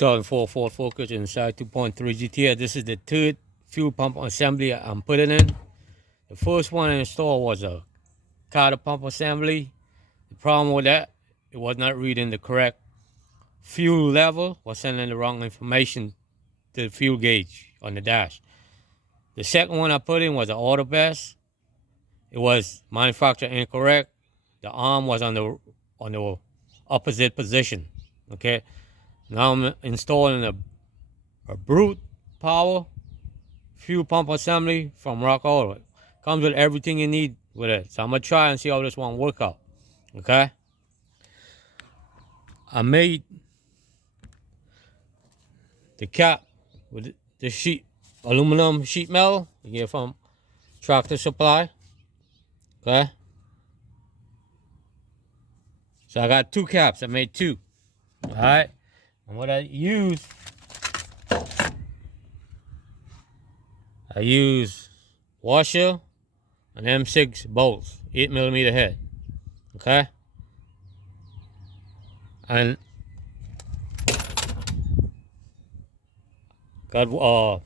2004 Ford Focus inside 2.3 GTS. This is the third fuel pump assembly I'm putting in. The first one installed was a Carter pump assembly. The problem with that, it was not reading the correct fuel level, was sending the wrong information to the fuel gauge on the dash. The second one I put in was an AutoBest. It was manufactured incorrect. The arm was on the opposite position. Okay. Now I'm installing a Brute Power fuel pump assembly from Rock Auto. Comes with everything you need with it. So I'm gonna try and see how this one work out. Okay. I made the cap with the sheet, aluminum sheet metal you get from Tractor Supply. Okay. So I got two caps. I made two. All right. And what I use washer and M6 bolts, 8mm head. Okay. And got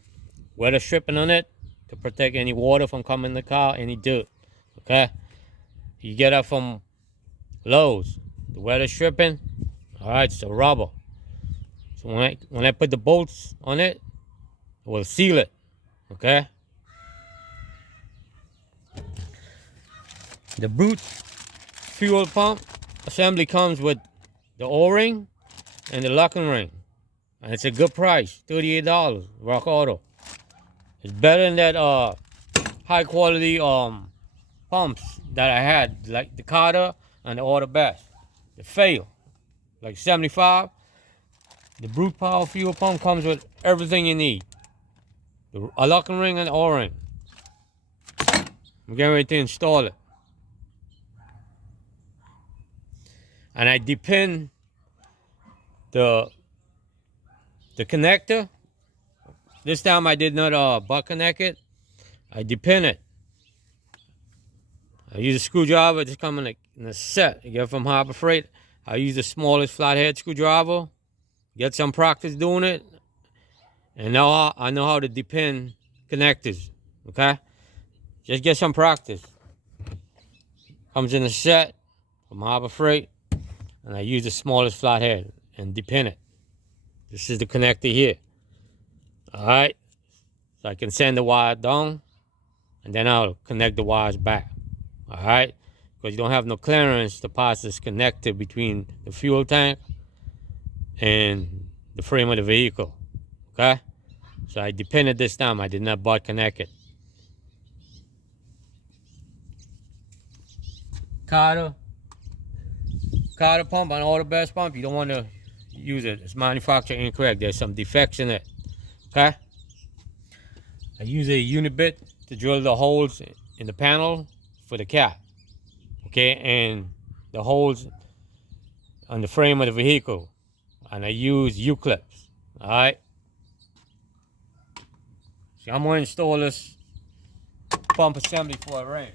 weather stripping on it to protect any water from coming in the car, any dirt. Okay. You get that from Lowe's. The weather stripping. All right, it's a rubber. So when I put the bolts on it, it will seal it. Okay. The Brute fuel pump assembly comes with the O-ring and the locking ring, and it's a good price, $38. Rock Auto. It's better than that high quality pumps that I had, like the Carter and the AutoBest. They fail, like 75. The Brute Power fuel pump comes with everything you need. A locking ring and O-ring. I'm getting ready to install it. And I depin the connector. This time I did not butt connect it. I depin it. I use a screwdriver. It's coming in a set. You get it from Harbor Freight. I use the smallest flathead screwdriver. Get some practice doing it. And now I know how to depin connectors. Okay? Just get some practice. Comes in a set from Harbor Freight. And I use the smallest flathead and depin it. This is the connector here. Alright. So I can send the wire down. And then I'll connect the wires back. Alright. Because you don't have no clearance to pass this connector between the fuel tank and the frame of the vehicle. Okay. So I depin it this time. I did not butt connect it. Carter pump and AutoBest pump, you don't want to use it. It's manufactured incorrect. There's some defects in it. Okay. I use a unibit to drill the holes in the panel for the cap. Okay, and the holes on the frame of the vehicle. And I use U-clips. Alright. So I'm going to install this pump assembly for a rain.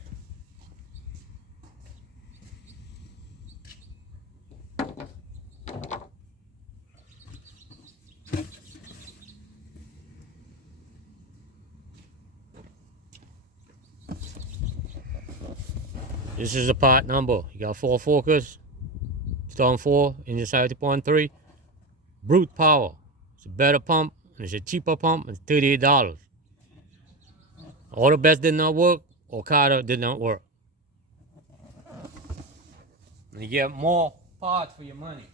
This is the part number. You got Ford Focus, 2004, engine size 2.3. Brute Power. It's a better pump, and it's a cheaper pump. It's $38. AutoBest did not work, or Carter did not work. And you get more parts for your money.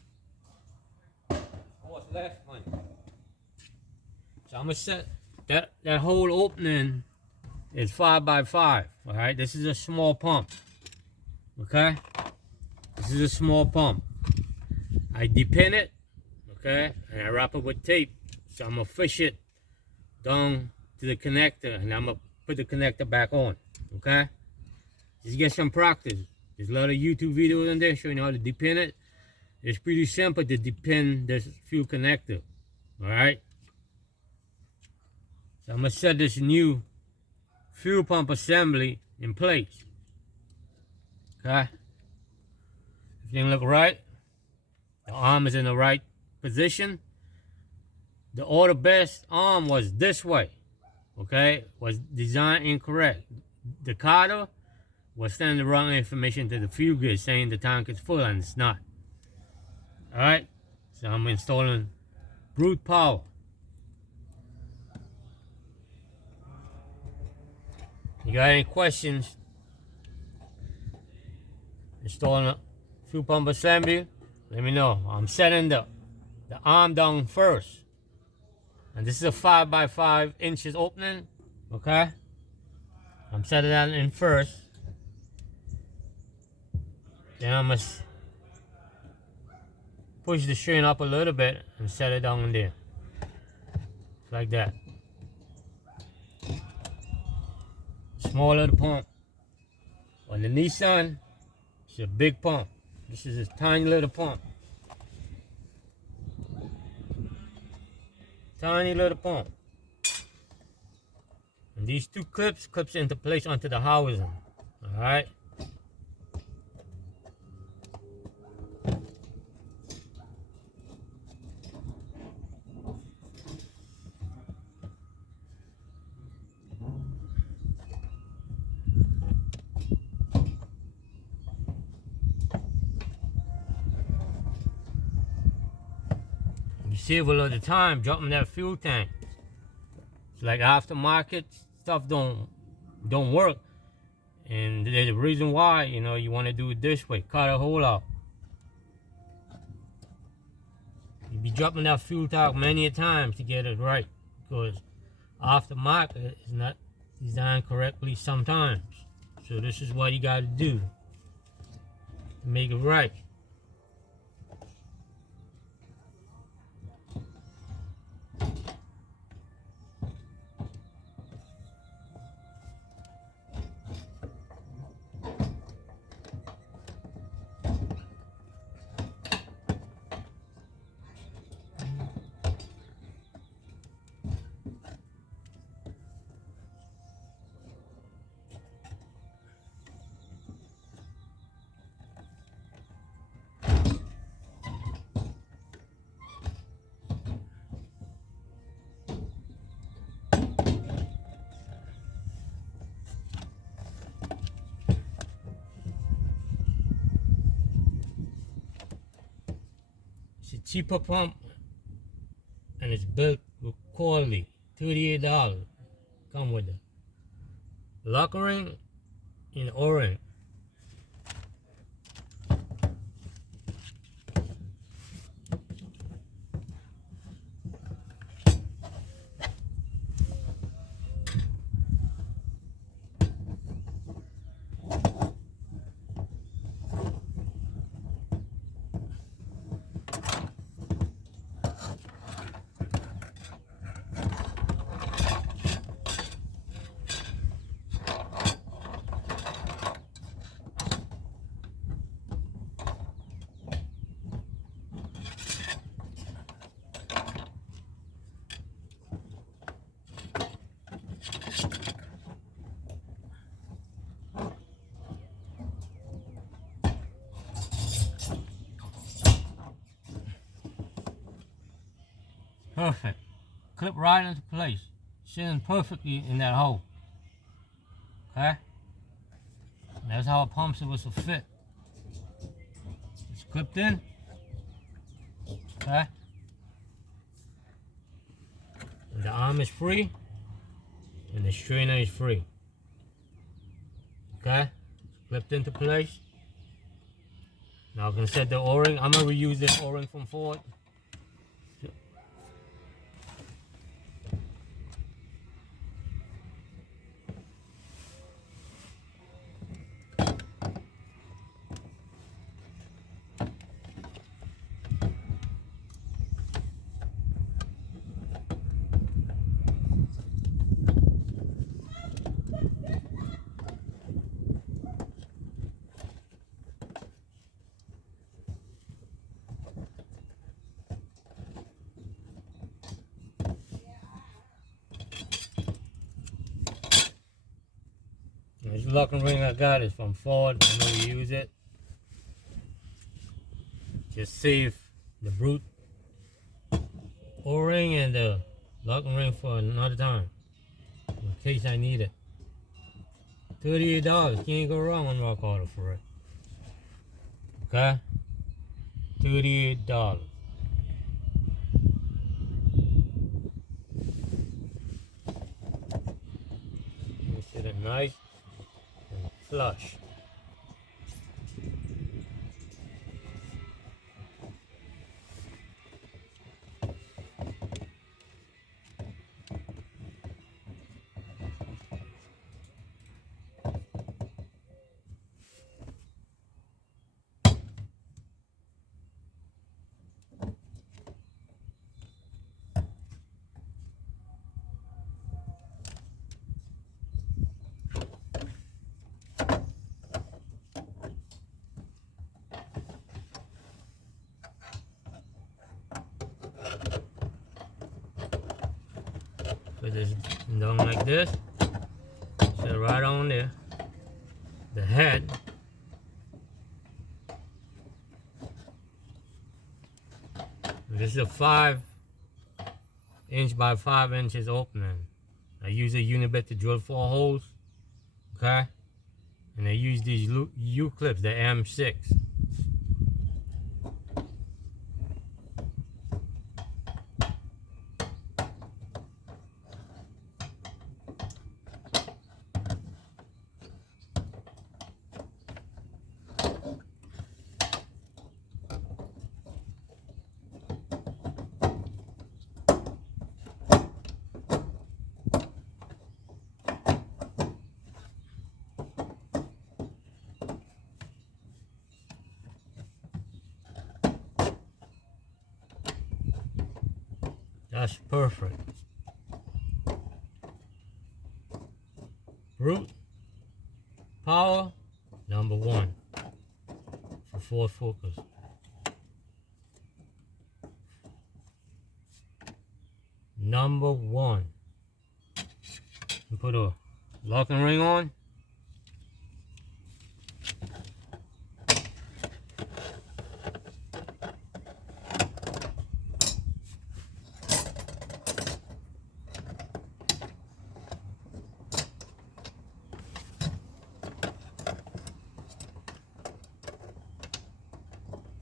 Or less money. So I'm gonna set that whole opening is 5x5. Alright, this is a small pump. Okay? This is a small pump. I depin it, okay, and I wrap it with tape. So I'm gonna fish it down to the connector, and I'm gonna put the connector back on. Okay? Just get some practice. There's a lot of YouTube videos in there showing you how to depin it. It's pretty simple to depin this fuel connector. Alright? So I'm gonna set this new fuel pump assembly in place. Okay? Everything look right. The arm is in the right position. the order best arm was this way, okay? Was designed incorrect. The cotter was sending the wrong information to the fuel gauge saying the tank is full and it's not. Alright, so I'm installing brute power. You got any questions? Installing a fuel pump assembly? Let me know. I'm setting the arm down first. And this is a 5 by 5 inches opening. Okay? I'm setting that in first. Then I must push the string up a little bit and set it down in there. Like that. Small little pump. On the Nissan, it's a big pump. This is a tiny little pump. Tiny little pump. And these two clips into place onto the housing. Alright? You save a lot of time dropping that fuel tank. It's like aftermarket stuff don't work, and there's a reason why. You know, you want to do it this way. Cut a hole out. You be dropping that fuel tank many a times to get it right, because aftermarket is not designed correctly sometimes. So this is what you got to do to make it right. It's a cheaper pump and it's built with quality. $38. Come with it. Lock ring in orange. Perfect. Clip right into place. Sitting perfectly in that hole. Okay? And that's how a pump's supposed to fit. It's clipped in. Okay? And the arm is free. And the strainer is free. Okay? Clipped into place. Now I can set the O-ring. I'm going to reuse this O-ring from Ford. This locking ring I got is from Ford. I'm going to use it. Just save the brute O-ring and the locking ring for another time, in case I need it. $38, can't go wrong on Rock Auto for it. Okay? $38. Make it nice and flush. Put this down like this. Set it right on there. The head. This is a 5" by 5" opening. I use a Unibet to drill 4 holes. Okay? And I use these U-clips, the M6. That's perfect. Brute power, #1 for Ford Focus. #1. You put a locking ring on.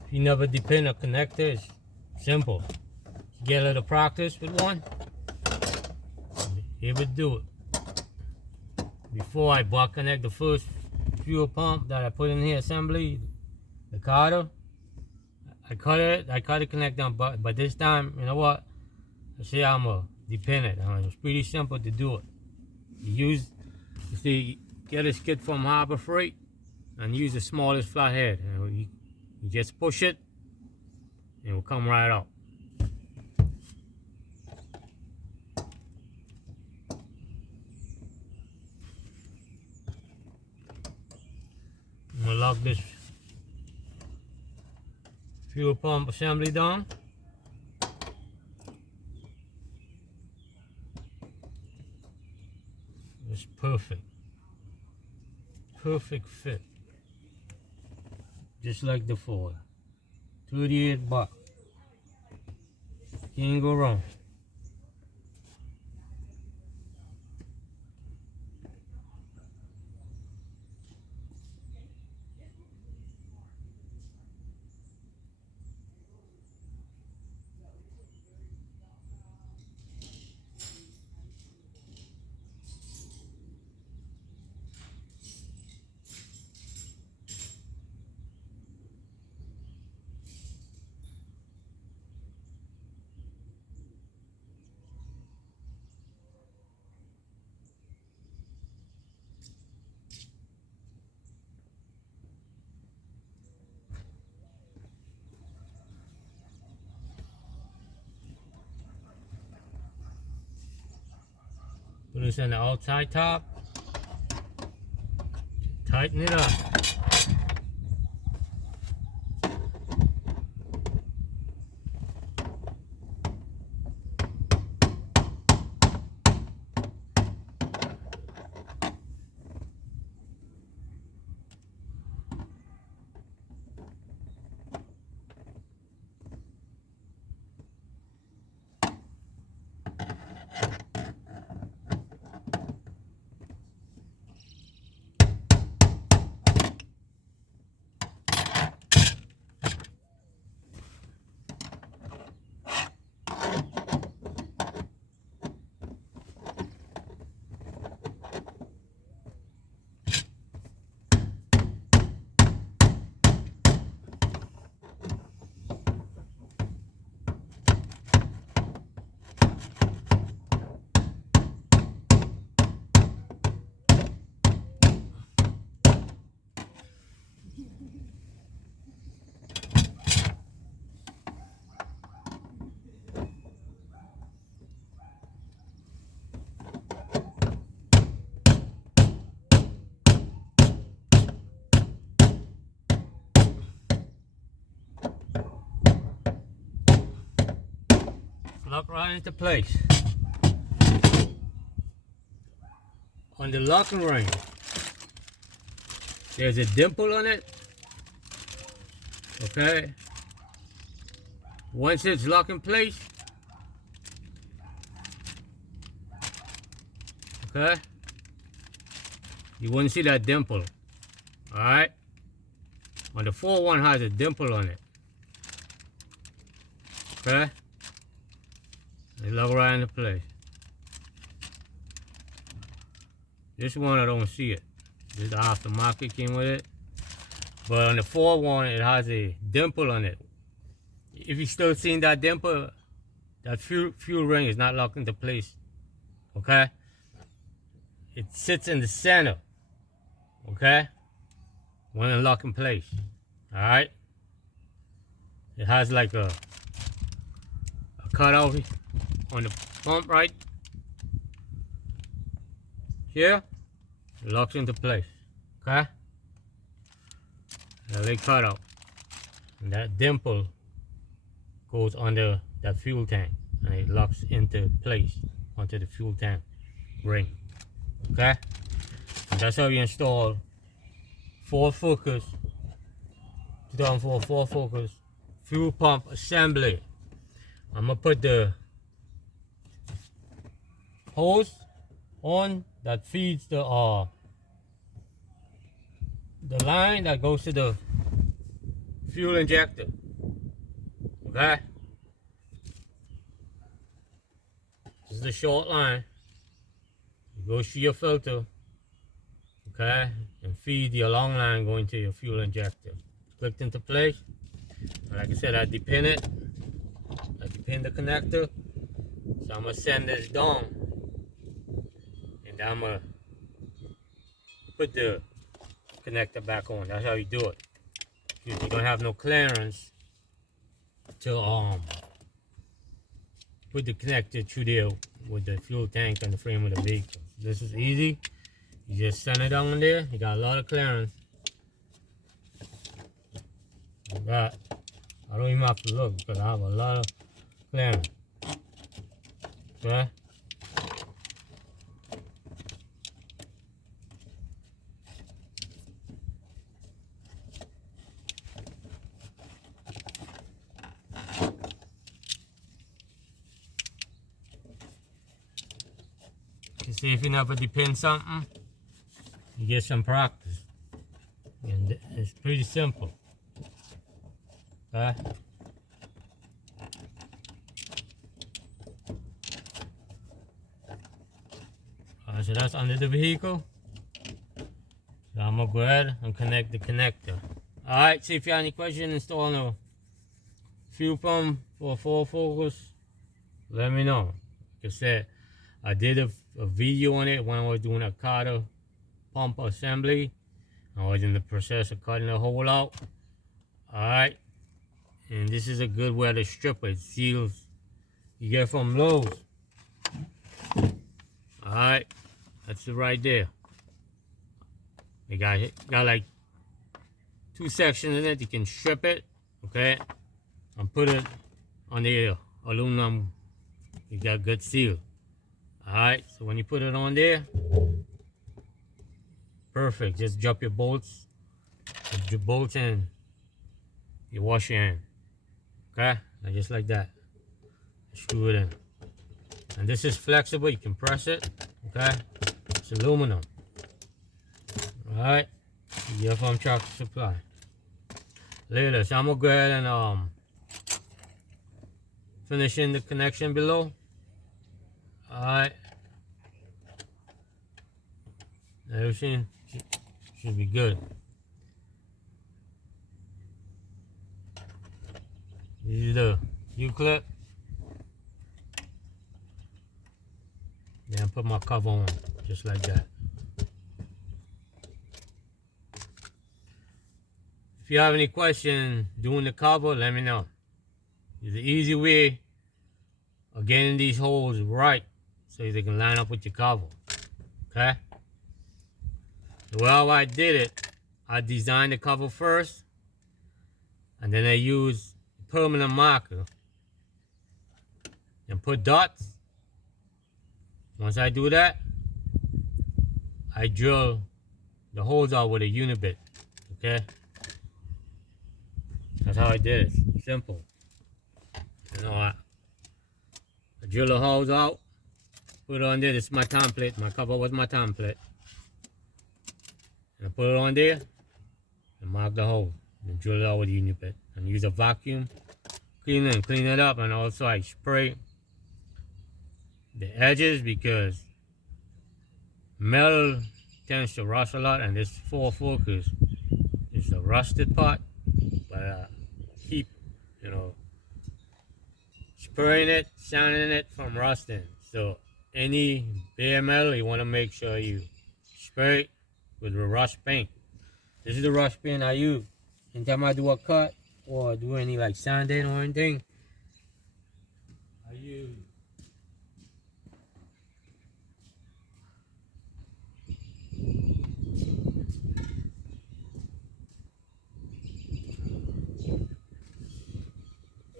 If you never depend on connectors, simple. You get a little practice with one, you would do it. Before I block connect the first fuel pump that I put in the assembly, the Carter, I cut the connect down, but this time, you know what? I say I'm a dependent. It's pretty simple to do it. You get a skid from Harbor Freight and use the smallest flathead. You just push it, and it will come right out. I'm gonna lock this fuel pump assembly down. It's perfect. Perfect fit. Just like the Ford. $38. Can't go wrong. Put this on the outside top. Tighten it up. on into place. On the locking ring, there's a dimple on it. Okay. Once it's locked in place, okay, you wouldn't see that dimple. Alright? On the 4-1 has a dimple on it. Okay? They lock right into place. This one I don't see it. This is the aftermarket came with it. But on the 4-1 it has a dimple on it. If you're still seeing that dimple, that fuel ring is not locked into place. Okay? It sits in the center. Okay? When it lock in place. Alright? It has like a cutout on the pump right here. It locks into place. Okay? Now they cut out. And that dimple goes under that fuel tank. And it locks into place onto the fuel tank ring. Okay? And that's how you install Ford Focus 2004 Ford Focus fuel pump assembly. I'm gonna put the hose on that feeds the line that goes to the fuel injector. Okay? This is the short line. It goes to your filter. Okay? And feed your long line going to your fuel injector. Clicked into place. And like I said, I depin it. I depin the connector. So I'm gonna send this down. And I'm gonna put the connector back on. That's how you do it. You don't have no clearance to put the connector through there with the fuel tank and the frame of the vehicle. This is easy. You just send it down there. You got a lot of clearance. I don't even have to look because I have a lot of clearance. Okay? You see, if you never depend something, you get some practice. And it's pretty simple. Okay? Alright, so that's under the vehicle. So I'm gonna go ahead and connect the connector. Alright, see if you have any questions installing a fuel pump for Ford Focus, let me know. Like I said, I did a video on it when I was doing a Carter pump assembly. I was in the process of cutting the hole out. Alright. And this is a good weather stripper. It seals. You get from Lowe's. Alright. That's it right there. You got like 2 sections in it. You can strip it. Okay. And put it on the aluminum. You got good seal. Alright. So when you put it on there, perfect. Just drop your bolts. Put your bolts in. You wash your hand. Okay? And just like that. Screw it in. And this is flexible. You can press it. Okay? It's aluminum. Alright? You get from Tractor Supply. Later. So I'm going to go ahead and finish in the connection below. Alright. Everything should be good. This is the U-clip. Then put my cover on, just like that. If you have any question doing the cover, let me know. It's an easy way of getting these holes right so they can line up with your cover. Okay? Well, I did it. I designed the cover first, and then I used permanent marker and put dots. Once I do that, I drill the holes out with a unibit. Okay? That's how I did it. Simple. You know, I drill the holes out, put it on there. This is my template. My cover was my template. And I put it on there and mark the hole. And drill it out with a unibit. And use a vacuum. Clean it up. And also I spray the edges because metal tends to rust a lot. And this Ford Focus is the rusted part. But keep, you know, spraying it, sanding it from rusting. So any bare metal, you want to make sure you spray it with the rust paint. This is the rust paint I use. Anytime I do a cut or do any like sanding or anything,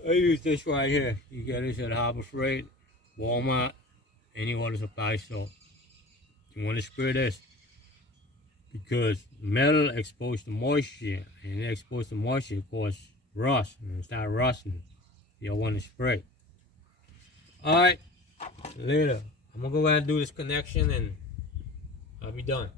I use this right here. You get this at Harbor Freight, Walmart, any water supply store. You want to spray this because metal exposed to moisture, and it exposed to moisture causes rust, and it's not rusting. You'll want to spray. All right, later. I'm gonna go ahead and do this connection, and I'll be done.